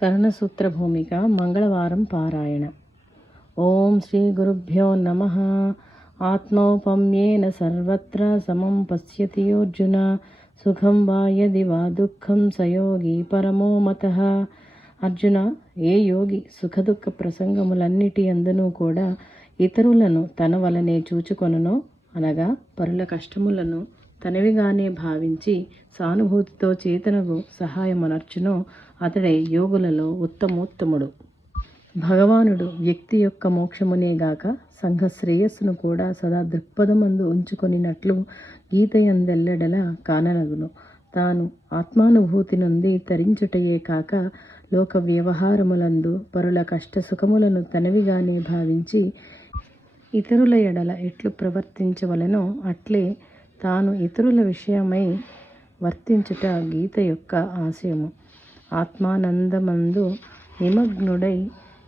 కర్ణసూత్ర భూమిక మంగళవారం పారాయణ. ఓం శ్రీ గురుభ్యో నమః. ఆత్మౌపమ్యేన సర్వత్ర సమం పశ్యతి అర్జున. సుఖం వా యది వా దుఃఖం సయోగి పరమో మతః. అర్జున, ఏ యోగి సుఖదుఖ ప్రసంగములన్నిటి అందునూ కూడా ఇతరులను తన వలనే చూచుకొనునో, అనగా పరుల కష్టములను తనవిగానే భావించి సానుభూతితో చేతనకు సహాయమనర్చునో అతడే యోగులలో ఉత్తమోత్తముడు. భగవానుడు వ్యక్తి యొక్క మోక్షమునేగాక సంఘ శ్రేయస్సును కూడా సదా దృక్పథమందు ఉంచుకొనినట్లు గీతయందెల్లెడల కాననగును. తాను ఆత్మానుభూతి నుండి తరించుటయే కాక లోక వ్యవహారములందు పరుల కష్ట సుఖములను తనవిగానే భావించి ఇతరుల ఎడల ఎట్లు ప్రవర్తించవలెనో అట్లే తాను ఇతరుల విషయమై వర్తించుట గీత యొక్క ఆశయము. ఆత్మానందమందు నిమగ్నుడై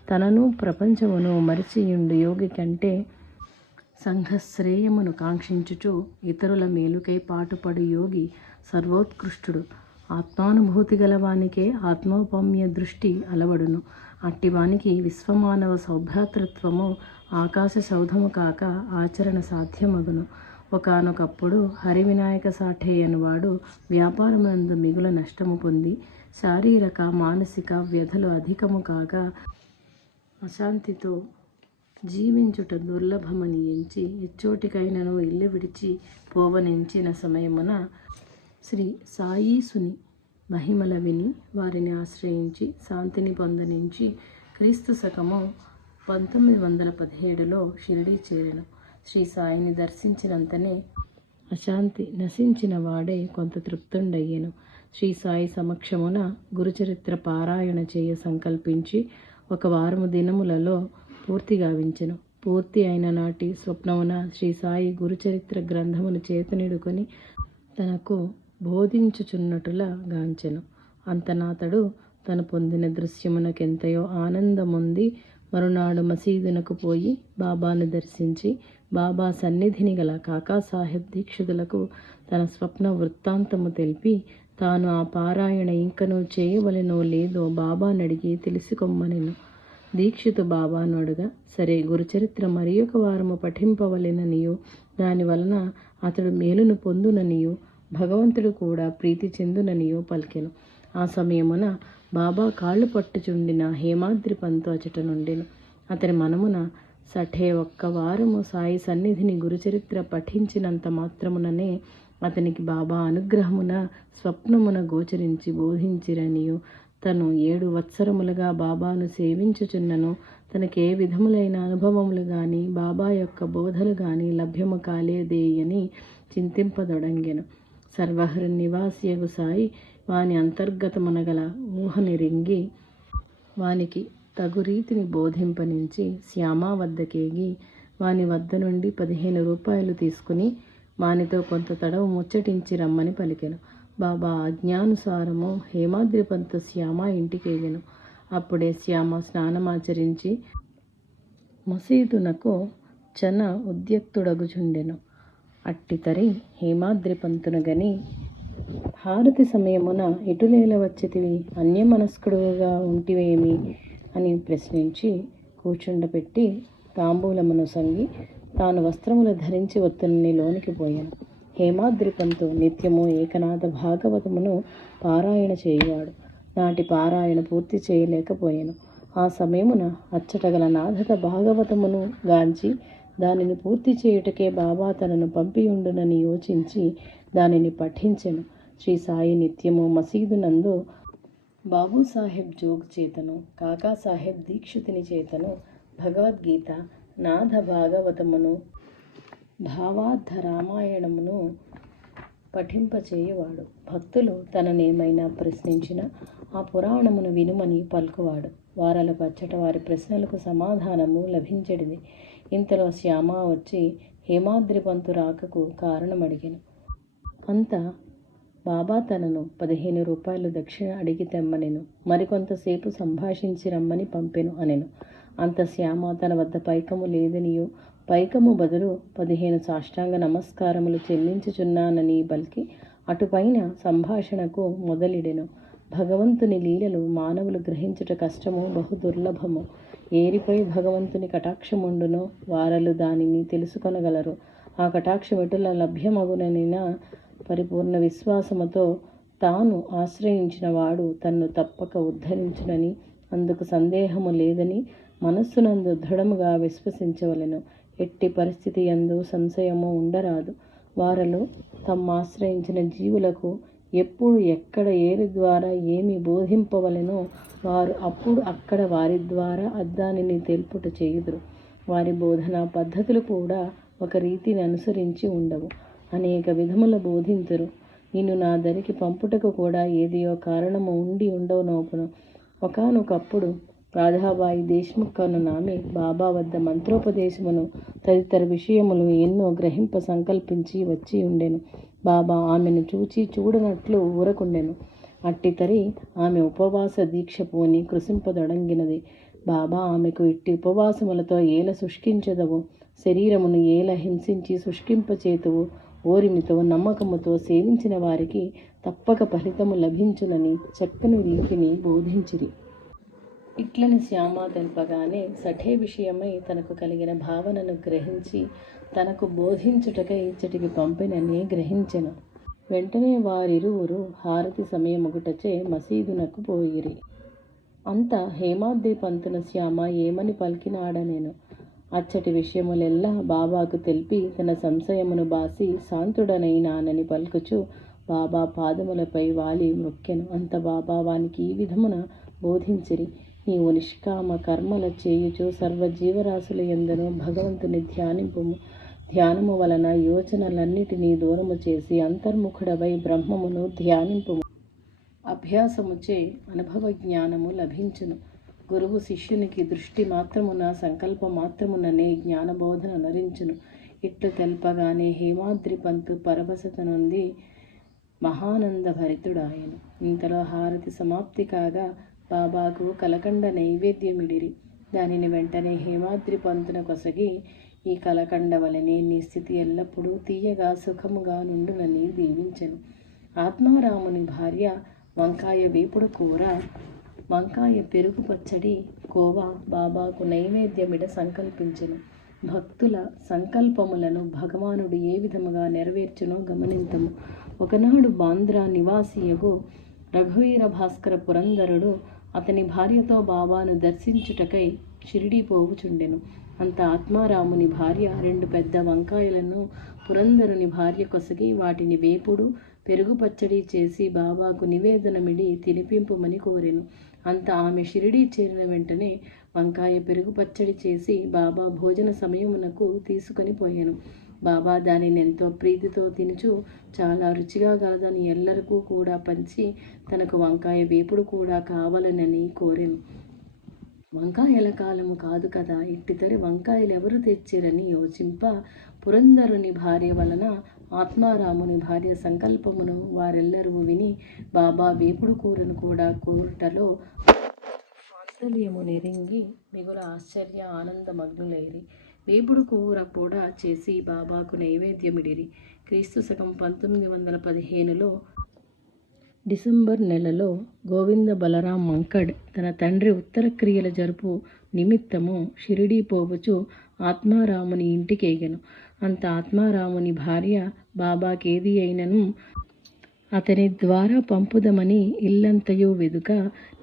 తనను ప్రపంచమును మరిచియుండు యోగి కంటే సంఘశ్రేయమును కాంక్షించుచు ఇతరుల మేలుకై పాటుపడు యోగి సర్వోత్కృష్టుడు. ఆత్మానుభూతి గలవానికే ఆత్మౌపమ్య దృష్టి అలవడును. అట్టివానికి విశ్వమానవ సౌభ్రాతృత్వము ఆకాశ సౌధము కాక ఆచరణ సాధ్యమగును. ఒకానొకప్పుడు హరివినాయక సాఠే అనువాడు వ్యాపారమునందు మిగుల నష్టము పొంది శారీరక మానసిక వ్యధలు అధికము కాగా అశాంతితో జీవించుట దుర్లభమని ఎంచి ఎచ్చోటికైనను ఇల్లు విడిచి పోవనెంచిన సమయమున శ్రీ సాయీసుని మహిమల విని వారిని ఆశ్రయించి శాంతిని పొందనించి క్రీస్తు శకము 1917లో షిరిడీ చేరెను. శ్రీ సాయిని దర్శించినంతనే అశాంతి నశించిన వాడే కొంత తృప్తుండయ్యెను. శ్రీ సాయి సమక్షమున గురుచరిత్ర పారాయణ చేయ సంకల్పించి 1 వారము దినములలో పూర్తి గావించెను. పూర్తి అయిన నాటి స్వప్నమున శ్రీ సాయి గురుచరిత్ర గ్రంథమును చేతనిడుకొని తనకు బోధించుచున్నటులా గాంచెను. అంతనాతడు తను పొందిన దృశ్యమునకెంతయో ఆనందముంది మరునాడు మసీదునకు పోయి బాబాను దర్శించి బాబా సన్నిధిని గల కాకాసాహెబ్ దీక్షితులకు తన స్వప్న వృత్తాంతము తెలిపి తాను ఆ పారాయణ ఇంకనూ చేయవలెనో లేదో బాబానడిగి తెలుసుకొమ్మనెను. దీక్షితు బాబాను అడుగా, సరే, గురుచరిత్ర మరి 1 వారము పఠింపవలెననియు దానివలన అతడు మేలును పొందుననియు భగవంతుడు కూడా ప్రీతి చెందుననియో పలికెను. ఆ సమయమున బాబా కాళ్ళు పట్టుచుండిన హేమాద్రి పంతు అచట నుండెను. అతని మనమున సఠే 1 వారము సాయి సన్నిధిని గురుచరిత్ర పఠించినంత మాత్రముననే అతనికి బాబా అనుగ్రహమున స్వప్నమున గోచరించి బోధించిరనియు తను 7 వత్సరములుగా బాబాను సేవించుచున్నను తనకే విధములైన అనుభవములు గాని బాబా యొక్క బోధలు గాని లభ్యము కాలేదేయని చింతింపదొడంగెను. సర్వహరి నివాసియగు సాయి వాని అంతర్గతమునగల ఊహనిరింగి వానికి తగు రీతిని బోధింపనించి శ్యామా వద్దకేగి వాని వద్ద నుండి 15 రూపాయలు తీసుకుని వానితో కొంత తడవు ముచ్చటించి రమ్మని పలికెను. బాబా ఆజ్ఞానుసారము హేమాద్రి పంతు శ్యామ ఇంటికేగెను. అప్పుడే శ్యామ స్నానమాచరించి మసీదునకు చన ఉద్యక్తుడగుచుండెను. అట్టితరి హేమాద్రి పంతును గని, హారతి సమయమున ఇటులేల వచ్చితివి, అన్యమనస్కుడుగా ఉంటివేమి అని ప్రశ్నించి కూర్చుండపెట్టి తాంబూలమును సంగి తాను వస్త్రములు ధరించి వత్తునని లోనికి పోయాను. హేమాద్రి పంతు నిత్యము ఏకనాథ భాగవతమును పారాయణ చేయువాడు. నాటి పారాయణ పూర్తి చేయలేకపోయాను. ఆ సమయమున అచ్చటగల నాథక భాగవతమును గాంచి దానిని పూర్తి చేయుటకే బాబా తనను పంపియుండునని యోచించి దానిని పఠించెను. శ్రీ సాయి నిత్యము మసీదునందు బాబూసాహెబ్ జోగ్ చేతను కాకాసాహెబ్ దీక్షితుని చేతను భగవద్గీత నాథ భాగవతమును భావార్థ రామాయణమును పఠింపచేయువాడు. భక్తులు తననేమైనా ప్రశ్నించినా ఆ పురాణమును వినుమని పలుకువాడు. వారలకు అచ్చట వారి ప్రశ్నలకు సమాధానము లభించడిది. ఇంతలో శ్యామ వచ్చి హేమాద్రి పంతు రాకకు కారణమడిగెను. అంత బాబా తనను 15 రూపాయలు దక్షిణ అడిగి తెమ్మనెను. మరికొంతసేపు సంభాషించి రమ్మని పంపెను అనెను. అంత శ్యామ తన వద్ద పైకము లేదనియో పైకము బదులు 15 సాష్టాంగ నమస్కారములు చెల్లించుచున్నానని బల్కి అటుపైన సంభాషణకు మొదలిడెను. భగవంతుని లీలలు మానవులు గ్రహించుట కష్టము, బహు దుర్లభము. ఏరిపై భగవంతుని కటాక్షముండునో వారలు దానిని తెలుసుకొనగలరు. ఆ కటాక్షమెటుల లభ్యమగుననిన పరిపూర్ణ విశ్వాసముతో తాను ఆశ్రయించిన వాడు తన్ను తప్పక ఉద్ధరించునని, అందుకు సందేహము లేదని మనస్సునందు దృఢముగా విశ్వసించవలెను. ఎట్టి పరిస్థితి యందు సంశయము ఉండరాదు. వారలు తమ్మాశ్రయించిన జీవులకు ఎప్పుడు ఎక్కడ ఏరి ద్వారా ఏమి బోధింపవలెనో వారు అప్పుడు అక్కడ వారి ద్వారా దానిని తెలుపుట చేయుదురు. వారి బోధనా పద్ధతులు కూడా ఒక రీతిని అనుసరించి ఉండవు. అనేక విధముల బోధింతురు. నిన్ను నా దరికి పంపుటకు కూడా ఏదియో కారణము ఉండి ఉండవనోపును. ఒకానొకప్పుడు రాధాబాయి దేశ్ముఖ్ నామె బాబా వద్ద మంత్రోపదేశమును తదితర విషయములు ఎన్నో గ్రహింప సంకల్పించి వచ్చి ఉండెను. బాబా ఆమెను చూచి చూడనట్లు ఊరకుండెను. అట్టితరి ఆమె ఉపవాస దీక్ష పూని కృశింపదొడంగినది. బాబా ఆమెకు ఇట్టి ఉపవాసములతో ఏల శుష్కించదవు, శరీరమును ఏల హింసించి శుష్కింపచేతువు, ఓరిమితో నమ్మకముతో సేవించిన వారికి తప్పక ఫలితము లభించునని చక్కని రీతిని బోధించిరి. ఇట్లని శ్యామ తెల్పగానే సఠే విషయమై తనకు కలిగిన భావనను గ్రహించి తనకు బోధించుటకై ఇచ్చటికి పంపినని గ్రహించెను. వెంటనే వారిరువురు హారతి సమయముగుటచే మసీదునకు పోయిరి. అంత హేమాద్రి పంతున శ్యామ ఏమని పలికినాడనెను. అచ్చటి విషయములెల్లా బాబాకు తెలిపి తన సంశయమును బాసి శాంతుడనైనానని పలుకుచు బాబా పాదములపై వాలి మొక్కెను. అంత బాబా వానికి ఈ విధమున బోధించిరి. నీవు నిష్కామ కర్మల చేయుచు సర్వజీవరాశుల యందును భగవంతుని ధ్యానింపుము. ధ్యానము వలన యోచనలన్నిటినీ దూరము చేసి అంతర్ముఖుడవై బ్రహ్మమును ధ్యానింపుము. అభ్యాసముచే అనుభవ జ్ఞానము లభించును. గురువు శిష్యునికి దృష్టి మాత్రమున సంకల్ప మాత్రముననే జ్ఞానబోధన నరించును. ఇట్లు తెల్పగానే హేమాద్రి పంతు పరవశత నుండి మహానంద భరితుడాయను. ఇంతలో హారతి సమాప్తి కాగా బాబాకు కలకండ నైవేద్యమిడిరి. దానిని వెంటనే హేమాద్రి పంతున కొసగి, ఈ కలకండ వలనే నీ స్థితి ఎల్లప్పుడూ తీయగా సుఖముగా నుండునని దీవించెను. ఆత్మారాముని భార్య వంకాయ వేపుడు కూర, వంకాయ పెరుగు పచ్చడి, కోవా బాబాకు నైవేద్యమిడ సంకల్పించెను. భక్తుల సంకల్పములను భగవానుడు ఏ విధముగా నెరవేర్చునో గమనింతము. ఒకనాడు బాంద్రా నివాసియగు రఘువీర భాస్కర పురందరుడు అతని భార్యతో బాబాను దర్శించుటకై షిరిడీ పోవుచుండెను. అంత ఆత్మారాముని భార్య 2 పెద్ద వంకాయలను పురందరుని భార్య కొసగి వాటిని వేపుడు పెరుగు పచ్చడి చేసి బాబాకు నివేదనమిడి తినిపింపుమని కోరెను. అంత ఆమె షిరిడీ చేరిన వెంటనే వంకాయ పెరుగు పచ్చడి చేసి బాబా భోజన సమయమునకు తీసుకొని పోయాను. బాబా దానిని ఎంతో ప్రీతితో తినుచు చాలా రుచిగా గలదని ఎల్లరికూ కూడా పంచి తనకు వంకాయ వేపుడు కూడా కావాలనని కోరెను. వంకాయల కాలము కాదు కదా, ఇట్టితరి వంకాయలు ఎవరు తెచ్చిరని యోచింప పురందరుని భార్య వలన ఆత్మారాముని భార్య సంకల్పమును వారెల్లరూ విని బాబా వేపుడు కూరను కూడా కోరుటలో ఆశ్చర్యము నెరింగి మిగుల ఆశ్చర్య ఆనందమగ్నులైరి. వేపుడు కూర కూడా చేసి బాబాకు నైవేద్యమిడిరి. క్రీస్తు శకం 1915లో డిసెంబర్ నెలలో గోవింద బలరాం మంకడ్ తన తండ్రి ఉత్తర క్రియల జరుపు నిమిత్తము షిరిడీ పోవచ్చు ఆత్మారాముని ఇంటికేగెను. అంత ఆత్మారాముని భార్య బాబాకేది అయినను అతని ద్వారా పంపుదమని ఇల్లంతయు వెదుక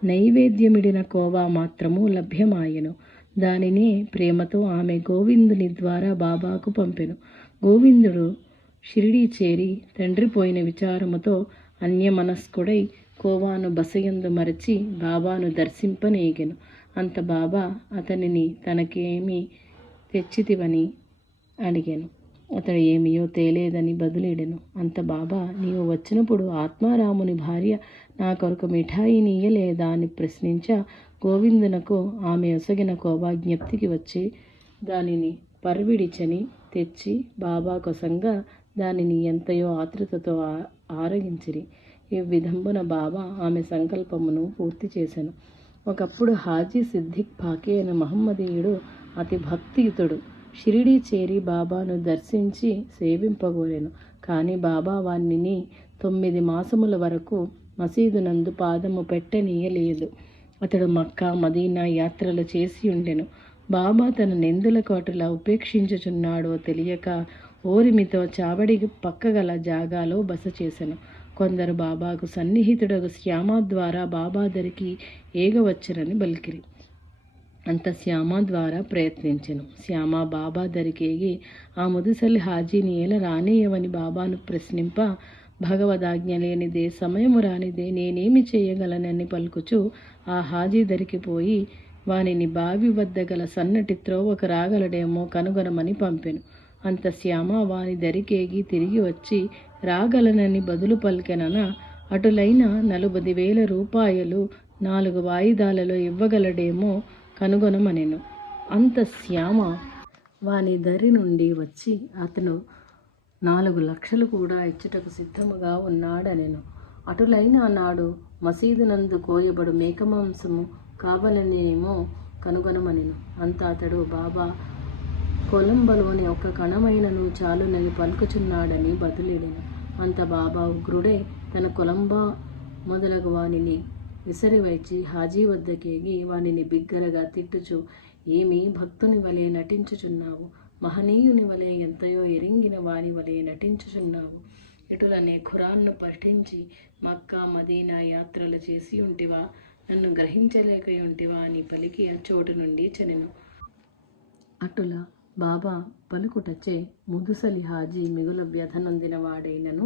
నైవేద్యమిడిన కోవా మాత్రము లభ్యమాయెను. దానినే ప్రేమతో ఆమె గోవిందుని ద్వారా బాబాకు పంపెను. గోవిందుడు షిరిడీ చేరి తండ్రి పోయిన విచారముతో అన్యమనస్కుడై కోవాను బసయందు మరచి బాబాను దర్శింపనేగెను. అంత బాబా అతనిని తనకేమి తెచ్చితివని అడిగాను. అతడు ఏమియో తేలేదని బదులిడెను. అంత బాబా, నీవు వచ్చినప్పుడు ఆత్మారాముని భార్య నా కొరకు మిఠాయినియలేదా అని ప్రశ్నించ గోవిందునకు ఆమె ఒసగిన కోవా జ్ఞప్తికి వచ్చి దానిని పర్విడిచని తెచ్చి బాబా కొసంగా దానిని ఎంతయో ఆతృతతో ఆరగించిరి. ఈ విధంబున బాబా ఆమె సంకల్పమును పూర్తి చేసెను. ఒకప్పుడు హాజీ సిద్దిక్ ఫాకే అనే మహమ్మదీయుడు అతి భక్తియుతుడు షిరిడీ చేరి బాబాను దర్శించి సేవింపగోరెను. కానీ బాబా వాణ్ణిని 9 మాసముల వరకు మసీదునందు పాదము పెట్టనీయలేదు. అతడు మక్కా మదీనా యాత్రలు చేసి ఉండెను. బాబా తన నిందులకు అటులా ఉపేక్షించుచున్నాడో తెలియక ఓరిమితో చావడి పక్కగల జాగాలో బస చేసెను. కొందరు బాబాకు సన్నిహితుడగు శ్యామ ద్వారా బాబా దరికి ఏగవచ్చునని బలికిరి. అంత శ్యామ ద్వారా ప్రయత్నించెను. శ్యామ బాబా దరికేగి ఆ ముదుసలి హాజీని ఎలా రానియవని బాబాను ప్రశ్నింప, భగవదాజ్ఞ లేనిదే సమయము రానిదే నేనేమి చేయగలనని పలుకుచు ఆ హాజీ దరికి పోయి వానిని బావి వద్ద గల సన్నటి త్రోవకు రాగలడేమో కనుగొనమని పంపెను. అంత శ్యామ వాని దరికేగి తిరిగి వచ్చి రాగలనని బదులు పలికెనన అటులైన 40,000 రూపాయలు 4 వాయిదాలలో ఇవ్వగలడేమో కనుగొనమనెను. అంత శ్యామ వాని దరి నుండి వచ్చి అతను 4 లక్షలు కూడా ఇచ్చుటకు సిద్ధముగా ఉన్నాడనెను. అటులైన నాడు మసీదునందు కోయబడు మేకమాంసము కావలనేమో కనుగొనమనెను. అంత అతడు బాబా కొలంబలోని ఒక కణమైనను చాలునని పలుకుచున్నాడని బదులిడెను. అంత బాబా ఉగ్రుడే తన కొలంబా మొదలగు వానిని విసరివైచి హాజీ వద్దకేగి వానిని బిగ్గరగా తిట్టుచు, ఏమి భక్తుని వలె నటించుచున్నావు? మహనీయుని వలె ఎంతయో ఎరింగిన వాని వలె నటించుచున్నావు. ఇటులనే ఖురాన్ను పఠించి మక్కా మదీనా యాత్రలు చేసి ఉంటివా? నన్ను గ్రహించలేకయుంటివా అని పలికి ఆ చోటు నుండి చెనెను. అటుల బాబా పలుకుటచే ముదుసలి హాజీ మిగుల వ్యధ నొందిన వాడైనను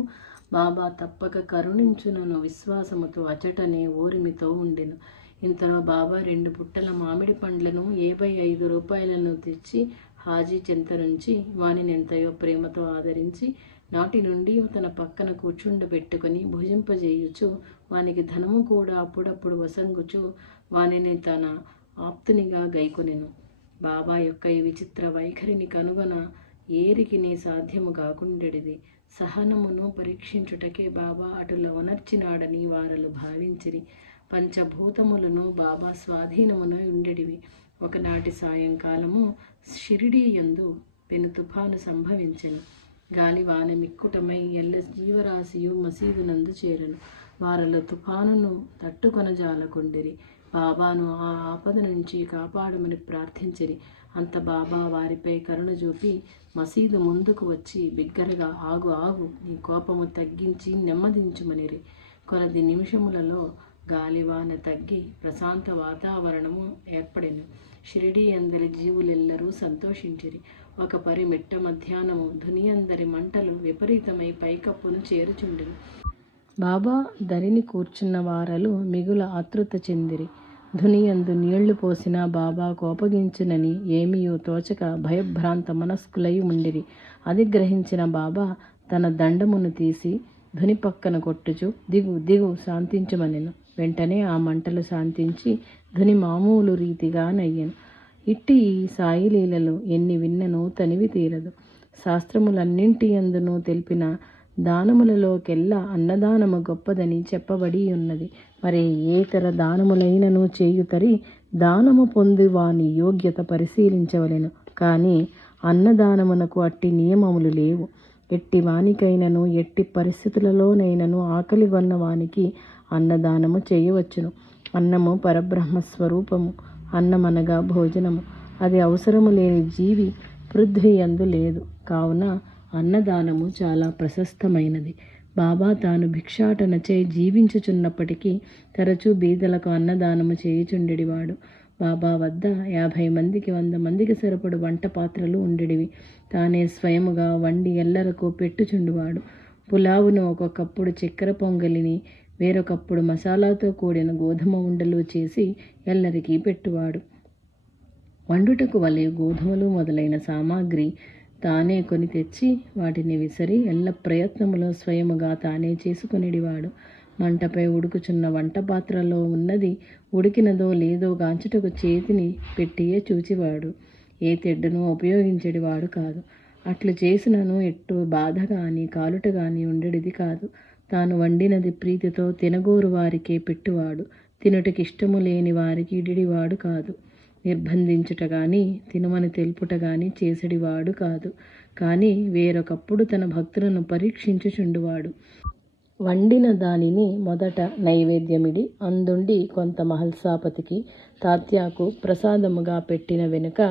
బాబా తప్పక కరుణించునను విశ్వాసముతో అచటనే ఓరిమితో ఉండెను. ఇంతలో బాబా 2 బుట్టల మామిడి పండ్లను 55 రూపాయలను తెచ్చి హాజీ చెంత నుంచి వానిని ఎంతయో ప్రేమతో ఆదరించి నాటి నుండి తన పక్కన కూర్చుండబెట్టుకుని భుజింపజేయుచు వానికి ధనము కూడా అప్పుడప్పుడు వసంగుచు వానిని తన ఆప్తునిగా గైకొనెను. బాబా యొక్క ఈ విచిత్ర వైఖరిని కనుగొన ఏరికిని సాధ్యము కాకుండెడిది. సహనమును పరీక్షించుటకే బాబా అటుల వనర్చినాడని వారలు భావించిరి. పంచభూతములను బాబా స్వాధీనమున ఉండెడివి. ఒకనాటి సాయంకాలము షిరిడీ యందు పెను తుఫాను సంభవించెను. గాలివాన మిక్కుటమై ఎల్ల జీవరాశియు మసీదునందు చేరెను. వారలు తుఫానును తట్టుకొనజాలకుండిరి. బాబాను ఆ ఆపద నుంచి కాపాడమని ప్రార్థించిరి. అంత బాబా వారిపై కరుణ చూపి మసీదు ముందుకు వచ్చి బిగ్గరగా, ఆగు ఆగు, నీ కోపము తగ్గించి నెమ్మదించుమనిరి. కొలది నిమిషములలో గాలివాన తగ్గి ప్రశాంత వాతావరణము ఏర్పడెను. షిరిడీ అందరి జీవులెల్లరూ సంతోషించిరి. ఒక పరి మెట్ట మధ్యాహ్నము ధునియందరి మంటలు విపరీతమై పైకప్పును చేరుచుండెను. బాబా దరిని కూర్చున్న వారలు మిగుల ఆతృత చెందిరి. ధునియందు నీళ్లు పోసిన బాబా కోపగించునని ఏమీయూ తోచక భయభ్రాంత మనస్కులై ఉండిరి. అది గ్రహించిన బాబా తన దండమును తీసి ధుని పక్కన కొట్టుచు, దిగు దిగు, శాంతించమనెను. వెంటనే ఆ మంటలు శాంతించి ధుని మామూలు రీతిగా నయ్యెను. ఇట్టి ఈ సాయిలీలలు ఎన్ని విన్ననూ తనివి తీరదు. శాస్త్రములన్నింటి యందునూ తెలిపిన దానములలోకెల్లా అన్నదానము గొప్పదని చెప్పబడి ఉన్నది. మరి ఏతర దానములైనను చేయుతరి దానము పొంది వాని యోగ్యత పరిశీలించవలెను. కానీ అన్నదానమునకు అట్టి నియమములు లేవు. ఎట్టి వానికైనను ఎట్టి పరిస్థితులలోనైనను ఆకలిగొన్న వానికి అన్నదానము చేయవచ్చును. అన్నము పరబ్రహ్మస్వరూపము. అన్నమనగా భోజనము. అది అవసరము లేని జీవి పృథ్వీయందు లేదు. కావున అన్నదానము చాలా ప్రశస్తమైనది. బాబా తాను భిక్షాటనచే జీవించుచున్నప్పటికీ తరచూ బీదలకు అన్నదానము చేయుచుండెడివాడు. బాబా వద్ద 50 మందికి 100 మందికి సరిపడు వంట పాత్రలు ఉండెడివి. తానే స్వయముగా వండి ఎల్లరకు పెట్టుచుండువాడు. పులావును ఒక్కొక్కప్పుడు చక్కెర పొంగలిని, వేరొకప్పుడు మసాలాతో కూడిన గోధుమ ఉండలు చేసి ఎల్లరికీ పెట్టువాడు. వండుటకు వలె గోధుమలు మొదలైన సామాగ్రి తానే కొని తెచ్చి వాటిని విసరి ఎల్ల ప్రయత్నములో స్వయముగా తానే చేసుకొనిడివాడు. మంటపై ఉడుకుచున్న వంట పాత్రలో ఉన్నది ఉడికినదో లేదో గాంచుటకు చేతిని పెట్టియే చూచివాడు. ఏ తెడ్డును ఉపయోగించేడివాడు కాదు. అట్లు చేసినను ఎట్టు బాధ గాని కాలుట గాని ఉండేది కాదు. తాను వండినది ప్రీతితో తినగోరు వారికే పెట్టువాడు. తినుటకిష్టము లేని వారికి ఇడివాడు కాదు. నిర్బంధించుట గాని తినమని తెలుపుట గాని చేసేడివాడు కాదు. కానీ వేరొకప్పుడు తన భక్తులను పరీక్షించుచుండువాడు. వండిన దానిని మొదట నైవేద్యమిడి అందుండి కొంత మహల్సాపతికి తాత్యాకు ప్రసాదముగా పెట్టిన వెనుక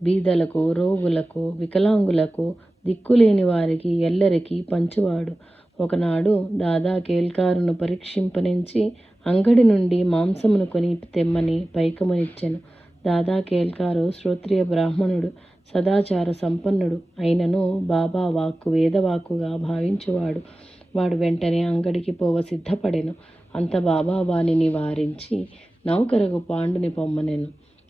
బీదలకు, రోగులకు, వికలాంగులకు, దిక్కులేని వారికి ఎల్లరికి పంచువాడు. ఒకనాడు దాదా కేల్కారును పరీక్షింపనించి అంగడి నుండి మాంసమును కొని తెమ్మని పైకమునిచ్చెను. దాదా కేల్కారు శ్రోత్రియ బ్రాహ్మణుడు, సదాచార సంపన్నుడు అయినను బాబా వాక్కు వేదవాక్కుగా భావించువాడు. వాడు వెంటనే అంగడికి పోవ సిద్ధపడెను. అంత బాబా వానిని వారించి నౌకరకు పాండుని పొమ్మనెను.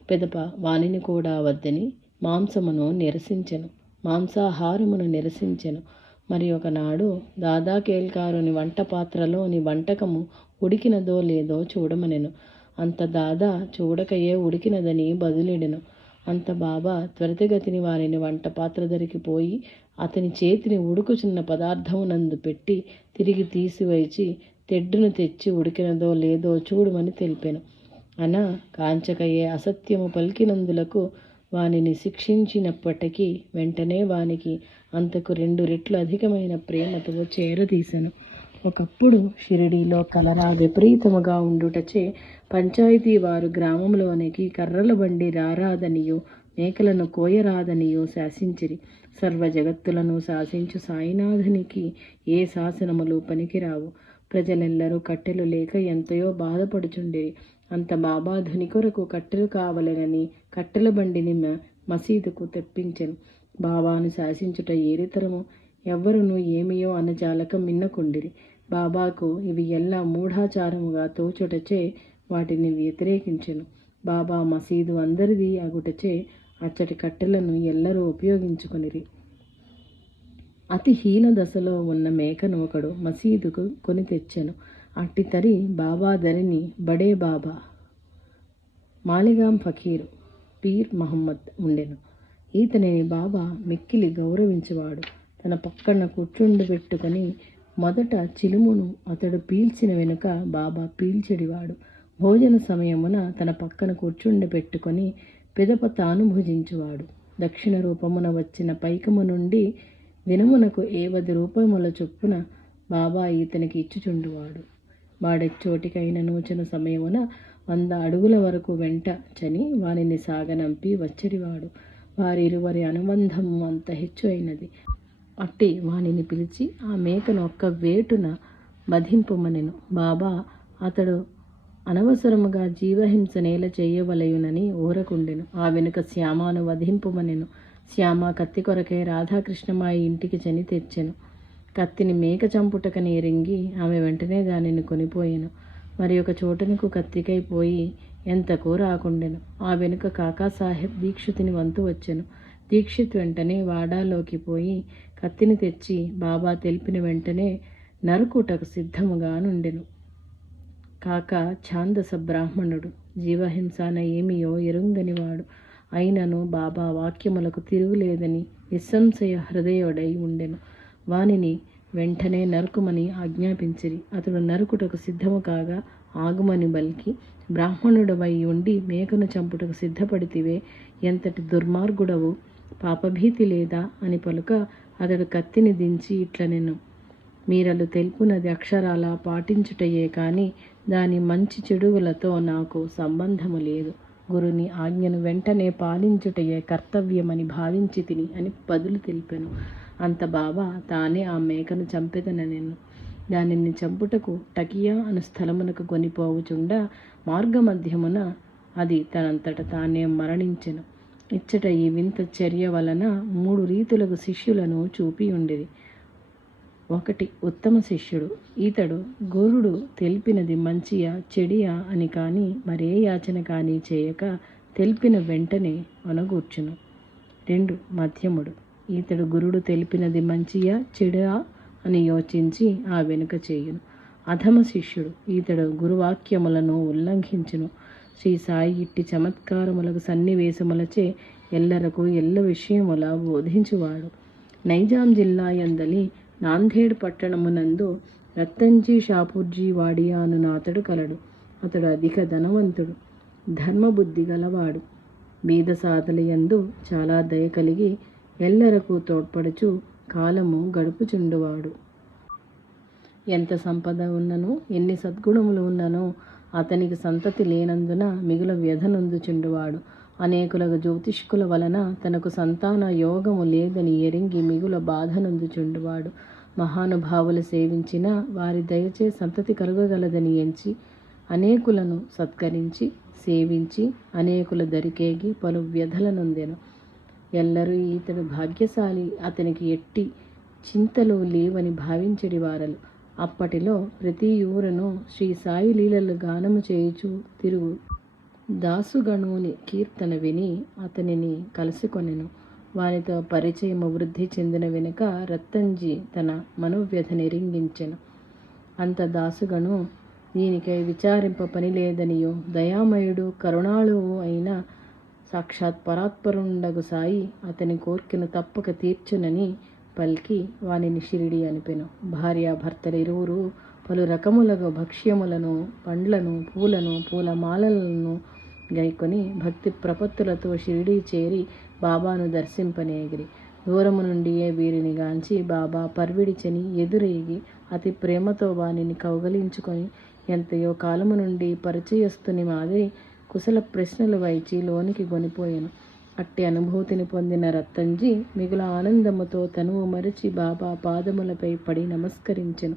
పెదప వానిని కూడా వద్దని మాంసమును నిరసించెను, మాంసాహారమును నిరసించెను. మరి ఒకనాడు దాదా కేల్కారుని వంట పాత్రలోని వంటకము ఉడికినదో లేదో చూడమనెను. అంత దాదా చూడకయే ఉడికినదని బదులిడెను. అంత బాబా త్వరితగతిని వారిని వంట పాత్ర ధరికి పోయి అతని చేతిని ఉడుకుచున్న పదార్థమునందు పెట్టి తిరిగి తీసివేచి తెడ్డును తెచ్చి ఉడికినదో లేదో చూడమని తెలిపెను. అన కాంచకయే అసత్యము పలికినందులకు వానిని శిక్షించినప్పటికీ వెంటనే వానికి అంతకు 2 రెట్లు అధికమైన ప్రేమతో చేరదీసెను. ఒకప్పుడు షిరిడీలో కలరా విపరీతముగా ఉండుటచే పంచాయతీ వారు గ్రామంలోనికి కర్రల బండి రారాదనియో మేకలను కోయరాదనియో శాసించిరి. సర్వ జగత్తులను శాసించు సాయినాథునికి ఏ శాసనములు పనికిరావు. ప్రజలెల్లరూ కట్టెలు లేక ఎంతయో బాధపడుచుండిరి. అంత బాబా ధుని కొరకు కట్టెలు కావలెనని కట్టెల బండిని మసీదుకు తెప్పించెను. బాబాను శాసించుట ఏరితరము, ఎవ్వరునూ ఏమియో అనజాలక మిన్నకుండిరి. బాబాకు ఇవి ఎల్లా మూఢాచారముగా తోచుటచే వాటిని వ్యతిరేకించెను. బాబా మసీదు అందరిది అగుటచే అచ్చటి కట్టెలను ఎల్లరూ ఉపయోగించుకొనిరి. అతి హీన దశలో ఉన్న మేకను ఒకడు మసీదుకు కొని తెచ్చెను. అట్టి తరి బాబా ధరిని బడే బాబా మాలిగాం ఫకీరు పీర్ మహమ్మద్ ఉండెను. ఈతనిని బాబా మిక్కిలి గౌరవించువాడు. తన పక్కన కూర్చుండబెట్టుకొని మొదట చిలుమును అతడు పీల్చిన వెనుక బాబా పీల్చెడివాడు. భోజన సమయమున తన పక్కన కూర్చుండబెట్టుకొని పిదప తాను భుజించువాడు. దక్షిణ రూపమున వచ్చిన పైకము నుండి దినమునకు 50 రూపముల చొప్పున బాబా ఈతనికి ఇచ్చుచుండువాడు. వాడెచ్చోటికైన నూచన సమయమున 100 అడుగుల వరకు వెంట చని వానిని సాగనంపి వచ్చడివాడు. వారిరువరి అనుబంధము అంత హెచ్చు అయినది. అట్టి వానిని పిలిచి ఆ మేకను ఒక్క వేటున వధింపుమనెను. బాబా అతడు అనవసరముగా జీవహింస నేల చేయవలయునని ఊరకుండెను. ఆ వెనుక శ్యామాను వధింపుమనెను. శ్యామ కత్తి కొరకై రాధాకృష్ణమాయి ఇంటికి చని తెచ్చెను. కత్తిని మేక చంపుటకని ఎరింగి ఆమె వెంటనే దానిని కొనిపోయెను. మరి ఒక చోటనుకు కత్తికై పోయి ఎంతకూ రాకుండెను. ఆ వెనుక కాకాసాహెబ్ దీక్షితుని వంతు వచ్చెను. దీక్షిత్ వెంటనే వాడాలోకి పోయి కత్తిని తెచ్చి బాబా తెలిపిన వెంటనే నరుకుటకు సిద్ధముగా నుండెను. కాక ఛాందస బ్రాహ్మణుడు, జీవహింసన ఏమియో ఎరుంగనివాడు. అయినను బాబా వాక్యములకు తిరుగులేదని నిస్సంశయ హృదయుడై ఉండెను. వానిని వెంటనే నరుకుమని ఆజ్ఞాపించిరి. అతడు నరుకుటకు సిద్ధము కాగా ఆగుమని బలికి, బ్రాహ్మణుడవై ఉండి మేకను చంపుటకు సిద్ధపడితివే, ఎంతటి దుర్మార్గుడవు, పాపభీతి లేదా అని పలుక అతడు కత్తిని దించి ఇట్లనెను: మీరలు తెలుపునది అక్షరాల పాటించుటయే కాని దాని మంచి చెడుగులతో నాకు సంబంధము లేదు. గురుని ఆజ్ఞను వెంటనే పాలించుటయే కర్తవ్యమని భావించి తిని అని బదులు తెలిపెను. అంత బాబా తానే ఆ మేకను చంపెదనెను. దానిని చంపుటకు టకియా అను స్థలమునకు కొనిపోవుచుండా మార్గమధ్యమున అది తనంతట తానే మరణించెను. ఇచ్చట ఈ వింత చర్య వలన 3 రీతులకు శిష్యులను చూపియుండిరి. 1. ఉత్తమ శిష్యుడు. ఈతడు గురుడు తెలిపినది మంచియా చెడియా అని కానీ మరే యాచన కానీ చేయక తెలిపిన వెంటనే అనగూర్చును. 2. మధ్యముడు. ఈతడు గురుడు తెలిపినది మంచియా చెడా అని యోచించి ఆ వెనుక చేయును. అధమ శిష్యుడు. ఈతడు గురువాక్యములను ఉల్లంఘించును. శ్రీ సాయి ఇట్టి చమత్కారములకు సన్నివేశములచే ఎల్లరకు ఎల్ల విషయముల బోధించువాడు. నైజాం జిల్లా యందలి నాందేడ్ పట్టణమునందు రత్తంజీ షాపూర్జీ వాడియా అను నాతడు కలడు. అతడు అధిక ధనవంతుడు, ధర్మబుద్ధి గలవాడు. బీద సాధల యందు చాలా దయ కలిగి ఎల్లరకు తోడ్పడుచు కాలము గడుపుచుండువాడు. ఎంత సంపద ఉన్నను ఎన్ని సద్గుణములు ఉన్ననో అతనికి సంతతి లేనందున మిగుల వ్యధనొందుచుండువాడు. అనేకులకు జ్యోతిష్కుల వలన తనకు సంతాన యోగము లేదని ఎరింగి మిగుల బాధనొందుచుండువాడు. మహానుభావులు సేవించిన వారి దయచే సంతతి కలుగగలదని ఎంచి అనేకులను సత్కరించి సేవించి అనేకుల దరికేగి పలు వ్యధలనొందెను. ఎల్లరూ ఇతడు భాగ్యశాలి, అతనికి ఎట్టి చింతలు లేవని భావించెడి వారలు. అప్పటిలో ప్రతి ఊరును శ్రీ సాయి లీలలు గానము చేయుచు తిరుగు దాసుగణుని కీర్తన విని అతనిని కలుసుకొనెను. వానితో పరిచయము వృద్ధి చెందిన వెనుక రత్తంజీ తన మనోవ్యధ నెరింగించెను. అంత దాసుగను దీనికై విచారింప పని లేదనియో దయామయుడు కరుణాళువు అయిన సాక్షాత్ పరాత్పరుండగు సాయి అతని కోర్కెను తప్పక తీర్చునని పలికి వానిని షిరిడి అనిపెను. భార్యాభర్తలు ఇరువురు పలు రకములకు భక్ష్యములను, పండ్లను, పూలను, పూలమాలలను గైకొని భక్తి ప్రపత్తులతో షిరిడి చేరి బాబాను దర్శింపనేగిరి. దూరము నుండియే వీరిని గాంచి బాబా పర్విడిచని ఎదురేగి అతి ప్రేమతో వానిని కౌగలించుకొని ఎంతయో కాలము నుండి పరిచయస్తుని మాదిరి కుశల ప్రశ్నలు వైచి లోనికి గొనిపోయాను. అట్టి అనుభూతిని పొందిన రత్తంజీ మిగుల ఆనందముతో తనువు మరిచి బాబా పాదములపై పడి నమస్కరించెను.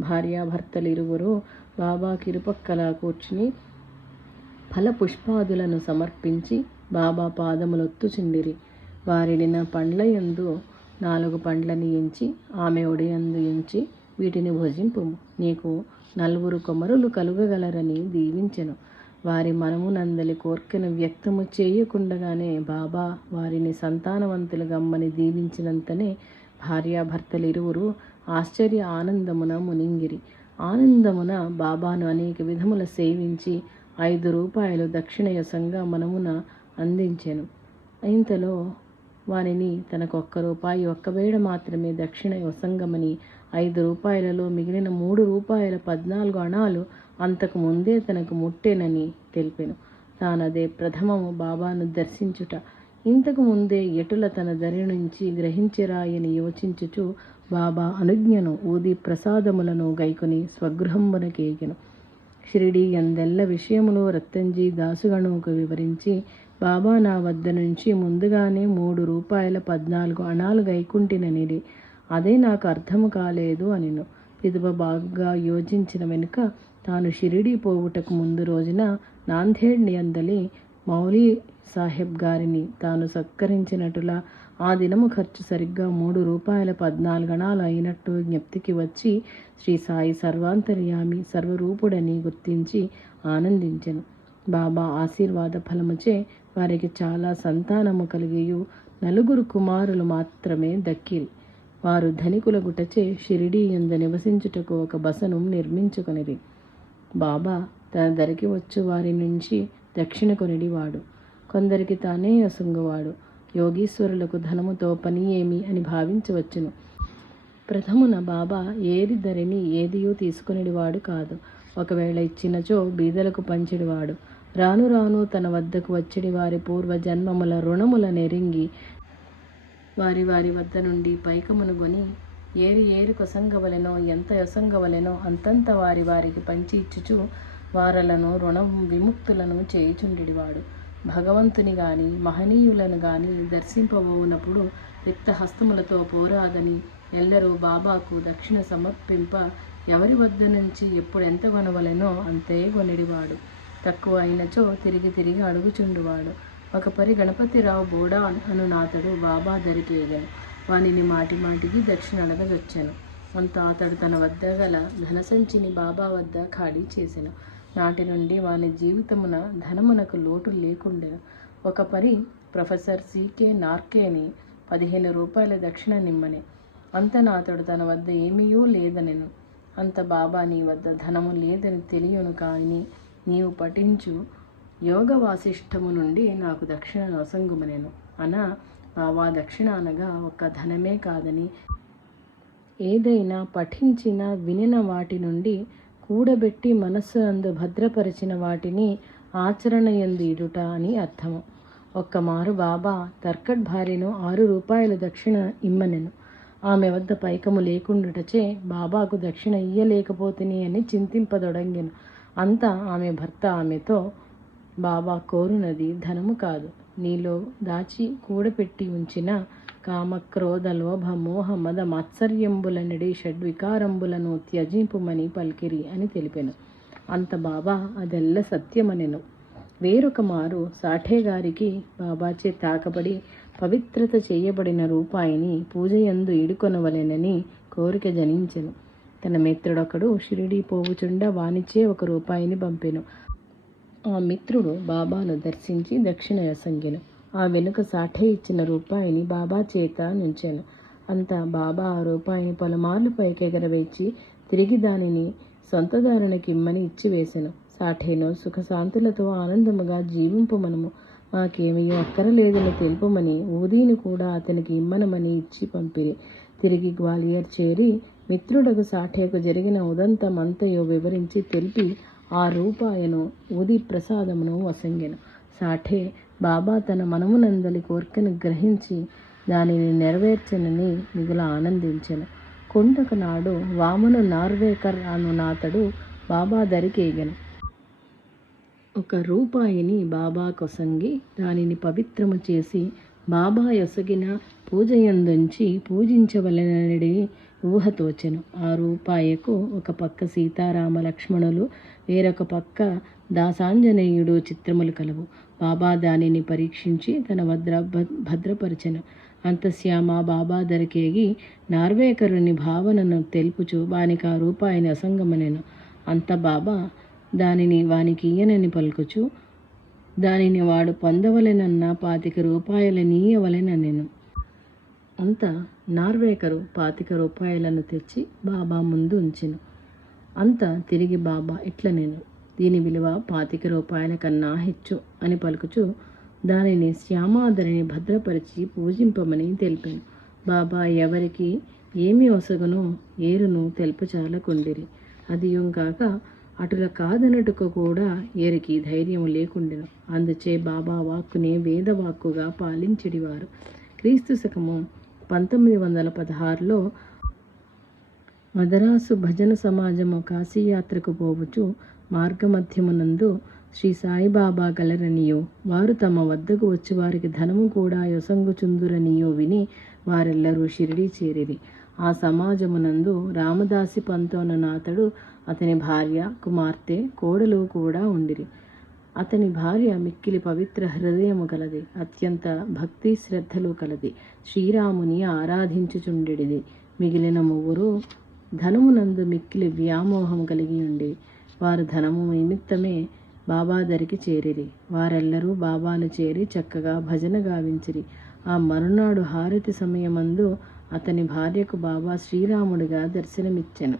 భార్యాభర్తలు ఇరువురు బాబాకి ఇరుపక్కలా కూర్చుని ఫల పుష్పాదులను సమర్పించి బాబా పాదములొత్తుచుండిరి. వారిడిన పండ్లయందు 4 పండ్లని ఎంచి ఆమె ఒడియందు ఎంచి వీటిని భుజింపుము, నీకు 4 కుమారులు కలుగగలరని దీవించెను. వారి మనమునందలి కోర్కెను వ్యక్తము చేయకుండగానే బాబా వారిని సంతానవంతులు గమ్మని దీవించినంతనే భార్యాభర్తలు ఇరువురు ఆశ్చర్య ఆనందమున మునింగిరి. ఆనందమున బాబాను అనేక విధముల సేవించి 5 రూపాయలు దక్షిణ యసంగా మనమున అందించెను. ఇంతలో వానిని తనకు ₹1 ఒక్క వేళ మాత్రమే దక్షిణ వసంగమని 5 రూపాయలలో మిగిలిన 3 రూపాయల 14 అణాలు అంతకు ముందే తనకు ముట్టెనని తెలిపెను. తానదే ప్రథమము బాబాను దర్శించుట. ఇంతకు ముందే ఎటుల తన దరి నుంచి గ్రహించిరాయని యోచించుచు బాబా అనుజ్ఞను ఊది ప్రసాదములను గైకొని స్వగృహంబునకేగెను. షిరిడి ఎందెల్ల విషయములో రత్తంజీ దాసుగణువుకు వివరించి బాబా నా వద్ద నుంచి ముందుగానే 3 రూపాయల 14 అణాలు గైకుంటిననిది, అదే నాకు అర్థము కాలేదు అనిను. పిదప బాగా యోచించిన వెనుక తాను షిరిడి పోవుటకు ముందు రోజున నాందేడ్ యందలి మౌలీ సాహెబ్ గారిని తాను సత్కరించినట్టులా ఆ దినము ఖర్చు సరిగ్గా 3 రూపాయల 14 అణాలు అయినట్టు జ్ఞప్తికి వచ్చి శ్రీ సాయి సర్వాంతర్యామి సర్వరూపుడని గుర్తించి ఆనందించెను. బాబా ఆశీర్వాద ఫలముచే వారికి చాలా సంతానము కలిగియు 4 కుమారులు మాత్రమే దక్కిరి. వారు ధనికుల గుటచే షిరిడి యంద నివసించుటకు ఒక బసను నిర్మించుకొనిరి. బాబా తన దరికి వచ్చు వారి నుంచి దక్షిణ కొనిడివాడు. కొందరికి తానే అసంగువాడు. యోగీశ్వరులకు ధనముతో పని ఏమి అని భావించవచ్చును. ప్రథమున బాబా ఏది ధరిని ఏదియూ తీసుకునేవాడు కాదు. ఒకవేళ ఇచ్చినచో బీదలకు పంచెడివాడు. రాను రాను తన వద్దకు వచ్చేడి వారి పూర్వ జన్మముల రుణముల నెరింగి వారి వారి వద్ద నుండి పైకమును గొని ఏరి కొసంగవలెనో ఎంత యొసంగవలెనో అంతంత వారి వారికి పంచి ఇచ్చుచు వారలను రుణం విముక్తులను చేయుచుండివాడు. భగవంతుని గాని మహనీయులను గాని దర్శింపబోనప్పుడు రిక్త హస్తములతో పోరాదని ఎల్లరూ బాబాకు దక్షిణ సమర్పింప ఎవరి వద్ద నుంచి ఎప్పుడు ఎంత కొనవలెనో అంతే కొనిడివాడు. తక్కువ అయినచో తిరిగి అడుగుచుండువాడు. ఒక పరి గణపతిరావు బోడా అను నాతడు బాబా దరికేగను. వానిని మాటికి దక్షిణ అడగజొచ్చెను. అంత అతడు తన వద్ద గల ధనసంచిని బాబా వద్ద ఖాళీ చేసెను. నాటి నుండి వాని జీవితమున ధనమునకు లోటు లేకుండెను. ఒక పరి ప్రొఫెసర్ C.K. నార్కేని 15 రూపాయల దక్షిణ నిమ్మని. అంత నాతడు తన వద్ద ఏమీయూ లేదనెను. అంత బాబా నీ వద్ద ధనము లేదని తెలియను కానీ నీవు పఠించు యోగ వాసిష్టము నుండి నాకు దక్షిణ నొసంగుమనెను. బాబా దక్షిణ అనగా ఒక్క ధనమే కాదని ఏదైనా పఠించిన వినిన వాటి నుండి కూడబెట్టి మనస్సు అందు భద్రపరిచిన వాటిని ఆచరణ యందు ఇడుట అని అర్థము. ఒక్కమారు బాబా తర్కట్ భార్యను 6 రూపాయలు దక్షిణ ఇమ్మనెను. ఆమె వద్ద పైకము లేకుండుటచే బాబాకు దక్షిణ ఇయ్యలేకపోతిని అని చింతింపదొడంగెను. అంతా ఆమె భర్త ఆమెతో, బాబా కోరునది ధనము కాదు, నీలో దాచి కూడపెట్టి ఉంచిన కామ క్రోధ లోభ మోహ మద మాత్సర్యంబులనడి షడ్వికారంబులను త్యజింపుమని పలికిరి అని తెలిపెను. అంత బాబా అదెల్ల సత్యమనెను. వేరొక మారు సాఠేగారికి బాబాచే తాకబడి పవిత్రత చేయబడిన రూపాయిని పూజయందు ఇడుకొనవలెనని కోరిక జనించెను. తన మిత్రుడొకడు షిరిడీ పోవుచుండ వానిచే 1 రూపాయిని పంపెను. ఆ మిత్రుడు బాబాను దర్శించి దక్షిణ యసంగెను. ఆ వెనుక సాఠే ఇచ్చిన రూపాయిని బాబా చేత నుంచెను. అంత బాబా ఆ రూపాయిని పలుమార్లు పైకెగరవేచి తిరిగి దానిని సొంతదారునికిమ్మని ఇచ్చివేశెను. సాఠేను సుఖశాంతులతో ఆనందముగా జీవింపుమనము, మాకేమీ అక్కరలేదని తెలుపమని ఊదీని కూడా అతనికి ఇమ్మనమని ఇచ్చి పంపిరి. తిరిగి గ్వాలియర్ చేరి మిత్రుడకు సాఠేకు జరిగిన ఉదంతమంతయో వివరించి తెలిపి ఆ రూపాయను ఊది ప్రసాదమును వసంగెను. సాఠే బాబా తన మనమునందలి కోర్కెను గ్రహించి దానిని నెరవేర్చెనని మిగుల ఆనందించెను. కొండకు నాడు వామను నార్వేకర్ అను నాతడు బాబా దరికేగెను. 1 రూపాయిని బాబా కొసంగి దానిని పవిత్రము చేసి బాబా యొసగిన పూజయందుంచి పూజించవలెనడి ఊహ తోచెను. ఆ రూపాయకు ఒక పక్క సీతారామ లక్ష్మణులు, వేరొక పక్క దాసాంజనేయుడు చిత్రములు కలవు. బాబా దానిని పరీక్షించి తన వద్ద భద్రపరచెను. అంతశ్యామ బాబా దరికేగి నార్వేకరుని భావనను తెలుపుచు వానికి ఆ రూపాయిని అసంగమనెను. అంత బాబా దానిని వానికి ఇయ్యనని పలుకుచు దానిని వాడు పొందవలెనన్న 25 రూపాయలనీయవలెననెను. అంత నార్వేకరు 25 రూపాయలను తెచ్చి బాబా ముందు ఉంచెను. అంత తిరిగి బాబా ఇట్లనెను, దీని విలువ 25 రూపాయల కన్నా హెచ్చు అని పలుకుచు దానిని శ్యామాధరిని భద్రపరిచి పూజింపమని తెలిపాను. బాబా ఎవరికి ఏమి ఒసగునో ఏరును తెలుపచాలకుండిరి. అదియుంగాక అటుల కాదనటుకు కూడా ఏరికి ధైర్యము లేకుండెను. అందుచే బాబా వాక్కునే వేదవాక్కుగా పాలించెడివారు. క్రీస్తు శకము 1916లో మదరాసు భజన సమాజము కాశీయాత్రకు పోవుచు మార్గమధ్యమునందు శ్రీ సాయిబాబా గలరనియో వారు తమ వద్దకు వచ్చి వారికి ధనము కూడా యొసంగుచుందురనియో విని వారెల్లరూ షిరిడీ చేరిరి. ఆ సమాజమునందు రామదాసి పంతోననాతడు, అతని భార్య, కుమార్తె, కోడలు కూడా ఉండిరి. అతని భార్య మిక్కిలి పవిత్ర హృదయము కలది, అత్యంత భక్తి శ్రద్ధలు కలది, శ్రీరాముని ఆరాధించుచుండెడిది. మిగిలిన 3 ధనమునందు మిక్కిలి వ్యామోహం కలిగి ఉండి వారు ధనము నిమిత్తమే బాబా దరికి చేరిరి. వారెల్లరూ బాబాను చేరి చక్కగా భజన గావించిరి. ఆ మరునాడు హారతి సమయమందు అతని భార్యకు బాబా శ్రీరాముడిగా దర్శనమిచ్చెను.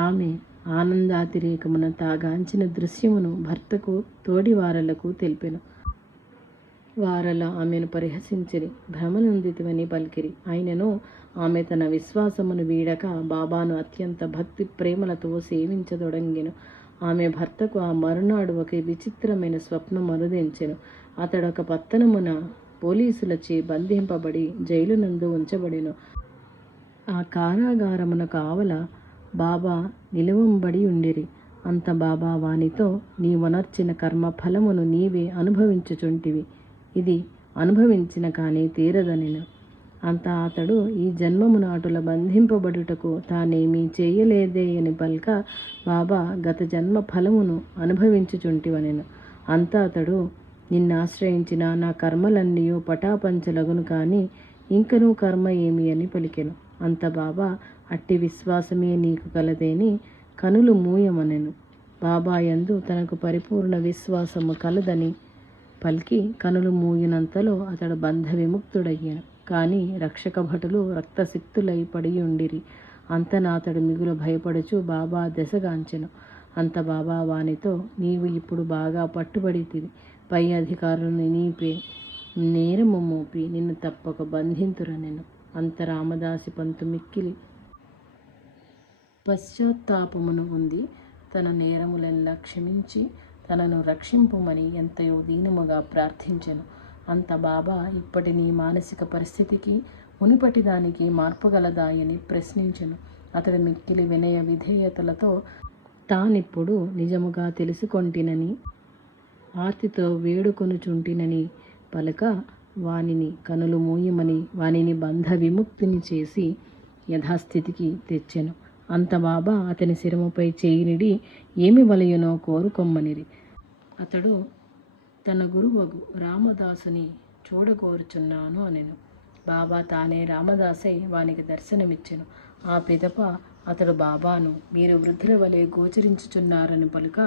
ఆమె ఆనందాతిరేకమున తాగాంచిన దృశ్యమును భర్తకు తోడివారలకు తెలిపెను. వారల ఆమెను పరిహసించిరి, భ్రమనందితివని పలికిరి. అయినను ఆమె తన విశ్వాసమును వీడక బాబాను అత్యంత భక్తి ప్రేమలతో సేవించదొడంగెను. ఆమె భర్తకు ఆ మరునాడు ఒక విచిత్రమైన స్వప్నం అనుదించెను. అతడొక పత్తనమున పోలీసులచే బంధింపబడి జైలునందు ఉంచబడెను. ఆ కారాగారమున కావల బాబా నిలువంబడి ఉండిరి. అంత బాబా వానితో, నీవొనర్చిన కర్మ ఫలమును నీవే అనుభవించుచుంటివి, ఇది అనుభవించిన కానీ తీరదనెను. అంత అతడు ఈ జన్మమున అటుల బంధింపబడుటకు తానేమీ చేయలేదే అని పల్క, బాబా గత జన్మ ఫలమును అనుభవించుచుంటివనెను. అంత అతడు, నిన్నాశ్రయించిన నా కర్మలన్నీయూ పటాపంచలగును కానీ ఇంకనూ కర్మ ఏమి అని పలికెను. అంత బాబా, అట్టి విశ్వాసమే నీకు కలదేని కనులు మూయమనెను. బాబా యందు తనకు పరిపూర్ణ విశ్వాసము కలదని పలికి కనులు మూయినంతలో అతడు బంధ విముక్తుడయ్యాను. కానీ రక్షక భటులు రక్తసిక్తులై పడియుండిరి. అంతనాతడు మిగులు భయపడుచు బాబా దశగాంచెను. అంత బాబా వానితో, నీవు ఇప్పుడు బాగా పట్టుబడితివి, పై అధికారులను నీపే నేరము మోపి నిన్ను తప్పక బంధింతురనెను. అంత రామదాసి పంతు మిక్కిలి పశ్చాత్తాపమును ఉంది తన నేరములెల్లా క్షమించి తనను రక్షింపుమని ఎంతయో దీనముగా ప్రార్థించెను. అంత బాబా, ఇప్పటి నీ మానసిక పరిస్థితికి మునుపటి దానికి మార్పు గలదాయని ప్రశ్నించెను. అతడు మిక్కిలి వినయ విధేయతలతో తానిప్పుడు నిజముగా తెలుసుకొంటినని ఆర్తితో వేడుకొనుచుంటినని పలక, వానిని కనులు మూయమని వానిని బంధ విముక్తిని చేసి యథాస్థితికి తెచ్చెను. అంత బాబా అతని శిరముపై చేయినిడి ఏమి వలయునో కోరుకొమ్మనిరి. అతడు తన గురువగు రామదాసుని చూడకోరుచున్నాను అనెను. బాబా తానే రామదాసై వానికి దర్శనమిచ్చెను. ఆ పిదప అతడు బాబాను, మీరు వృద్ధుల వలె గోచరించుచున్నారని పలుక,